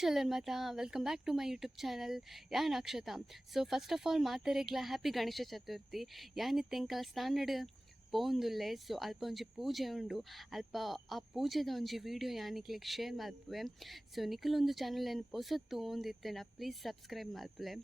ಚಲರ್ ಮಾತಾ welcome back to my YouTube channel ಯಾನ್ Akshata. So first of all ಮಾತರೆಗ್ಲ happy Ganesha Chaturthi. ಯಾನಿತ್ತೆಂಕಲ ಸ್ನಾನಡ್ ಪೋಂದುಲ್ಲೆ. ಸೊ ಅಲ್ಪ ಒಂಜಿ ಪೂಜೆ ಉಂಡು, ಅಲ್ಪ ಆ ಪೂಜೆದ ಒಂಜಿ ವಿಡಿಯೋ ಯಾನಿಕ್ಲೆಗ್ ಶೇರ್ ಮಲ್ಪುವೆ. ಸೊ ನಿಖಲೊಂದು ಚಾನಲ್ ಏನು ಹೊಸತ್ತು ಓಂದಿತ್ತೇನ ಪ್ಲೀಸ್ ಸಬ್ಸ್ಕ್ರೈಬ್ ಮಲ್ಪುಲೆ.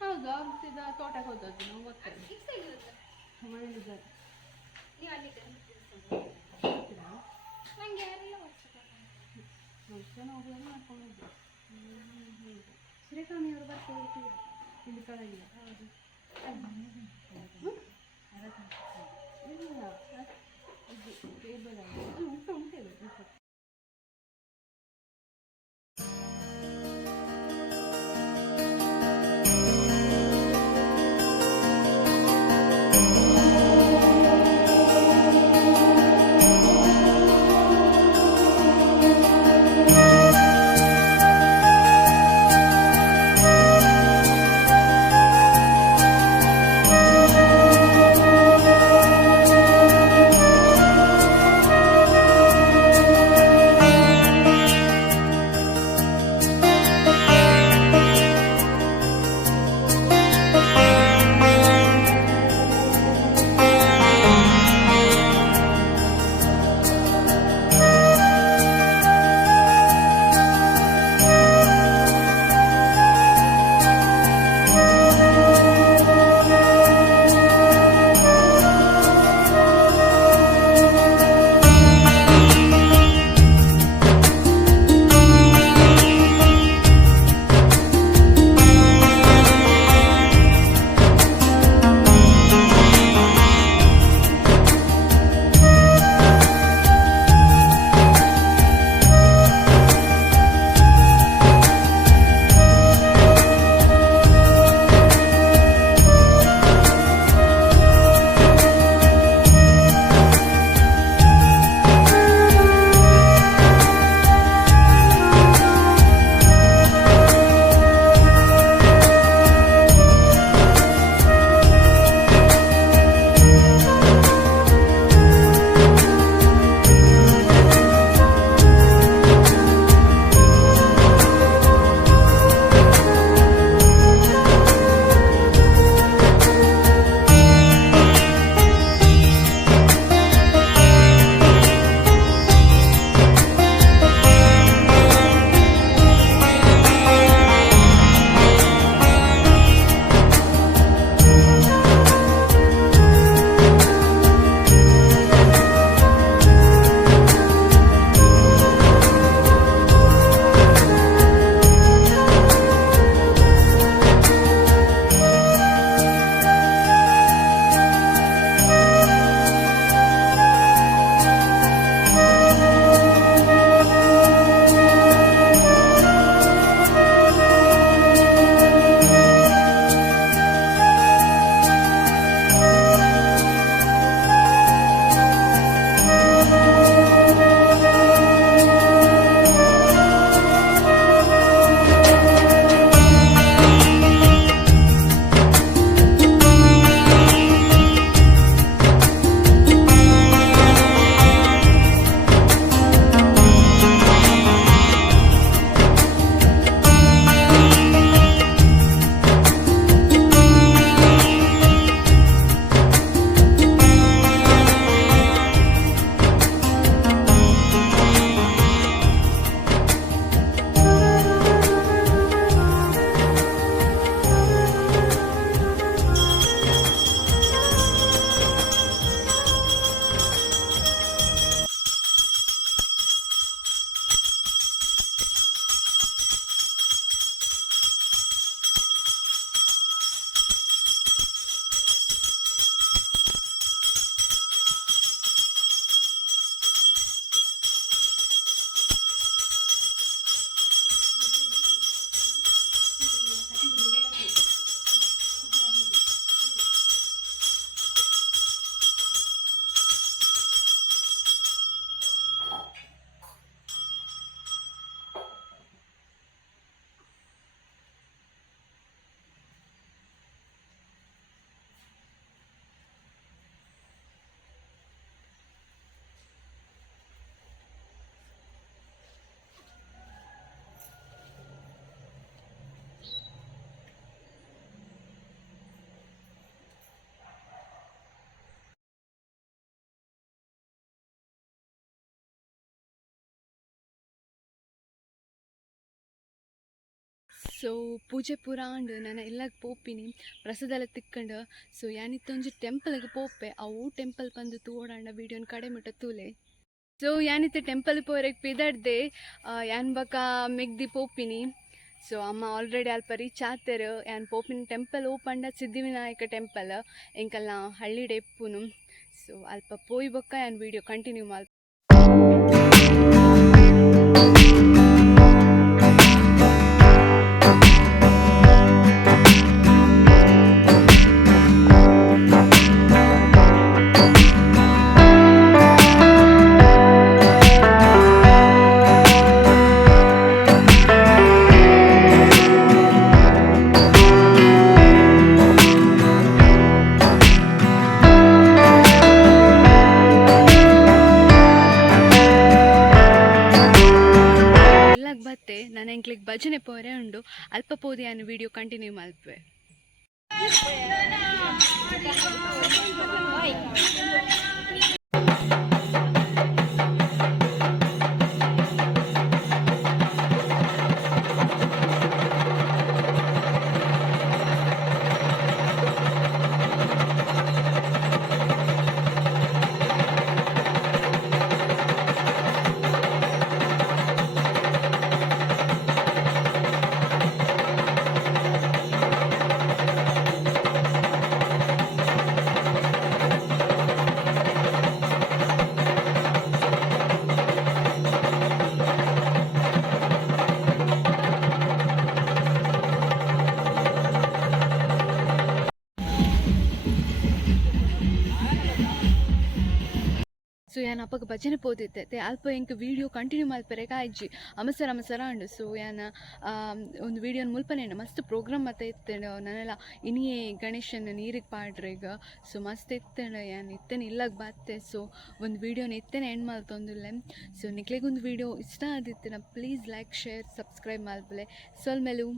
ಹೌದು, ಆಗ್ತಿದ್ದ ತೋಟಕ್ಕೆ ಹೋದದ್ದು ನಾವು ಗೊತ್ತಲ್ಲ. ಶ್ರೀಕಾಮಿ ಅವರು ಬರ್ತಾರೆ ಇಲ್ಲಿ ಕಳೆಯಿಲ್ಲ. ಹೌದು, ಉಂಟು ಉಂಟೇವೆ. ಸೊ ಪೂಜೆ ಪೂರ ಆಂಡ್ ನಾನು ಇಲ್ಲಾಗ ಪೋಪಿನಿ ಪ್ರಸಾದೆಲ್ಲ ತಿಕ್ಕೊಂಡು ಸೊ ಯಾನಿತ್ತೊಂಜಿ ಟೆಂಪಲ್ಗೆ ಪೋಪೆ ಅವು ಟೆಂಪಲ್ ಬಂದು ತೂಡಾಂಡ ವೀಡಿಯೋನ ಕಡೆ ಮುಟ್ಟ ತೂಲೆ ಸೊ ಯಾನಿತ್ತೆ ಟೆಂಪಲ್ ಪೋರೆಗೆ ಪಿದಡ್ದೆ ಯಾನ್ ಬಕ ಮೆಗ್ದಿ ಪೋಪಿನಿ ಸೊ ಅಮ್ಮ ಆಲ್ರೆಡಿ ಅಲ್ಪ ರೀಚ್ ಆತರು ಯಾನ್ ಪೋಪಿನ ಟೆಂಪಲ್ ಓಪಂಡ ಸಿದ್ಧಿವಿನಾಯಕ ಟೆಂಪಲ್ ಎಂಕಲ್ನ ಹಳ್ಳಿಡೆ ಎಪ್ಪುನು ಸೊ ಅಲ್ಪ ಪೋಯ್ ಬೊಕ್ಕ ಯಾನ್ ವೀಡಿಯೋ ಕಂಟಿನ್ಯೂ ಮಾಲ್ ಬತ್ತೆ ನಾನು ಎಂಕ್ಲಿಗೆ ಭಜನೆ ಪೋರೆ ಉಂಡು ಅಲ್ಪ ಪೋದಿ ನಾನು ವಿಡಿಯೋ ಕಂಟಿನ್ಯೂ ಮಲ್ಪೆ ಸೊ ಯಾನ್ ಅಪ್ಪಗ ಭಜನೆ ಪೋದಿತ್ತೆ ಅಲ್ಪ ಎಂಕ್ ವೀಡಿಯೋ ಕಂಟಿನ್ಯೂ ಮಲ್ಪರೆ ಕಾಯ್ಜಿ ಅಮಸರ ಉಂಡು ಸೊ ಯಾನ ಒಂದು ವೀಡಿಯೋನ ಮುಲ್ಪನೇನು ಮಸ್ತ್ ಪ್ರೋಗ್ರಾಮ್ ಮತ್ತೆ ಇತ್ತೇನು ನಾನೆಲ್ಲ ಇನಿಯೇ ಗಣೇಶನ ನೀರಿಗೆ ಪಾಡ್ರೆ ಈಗ ಸೊ ಮಸ್ತ್ ಇತ್ತೇನು ಯಾನ್ ಇತ್ತೇನೆ ಇಲ್ಲಾಗ ಬಾತ್ತೆ ಸೊ ಒಂದು ವೀಡಿಯೋನ ಇತ್ತೇನೆ ಎಂಡ್ ಮಲ್ತೊಂದುಲ್ಲೆ ಸೊ ನಿಕ್ಲೆಗೊಂದು ವೀಡಿಯೋ ಇಷ್ಟ ಆದಿತ್ತು ಪ್ಲೀಸ್ ಲೈಕ್ ಶೇರ್ ಸಬ್ಸ್ಕ್ರೈಬ್ ಮಲ್ಪಲೆ ಸೊಲ್ ಮೇಲೂ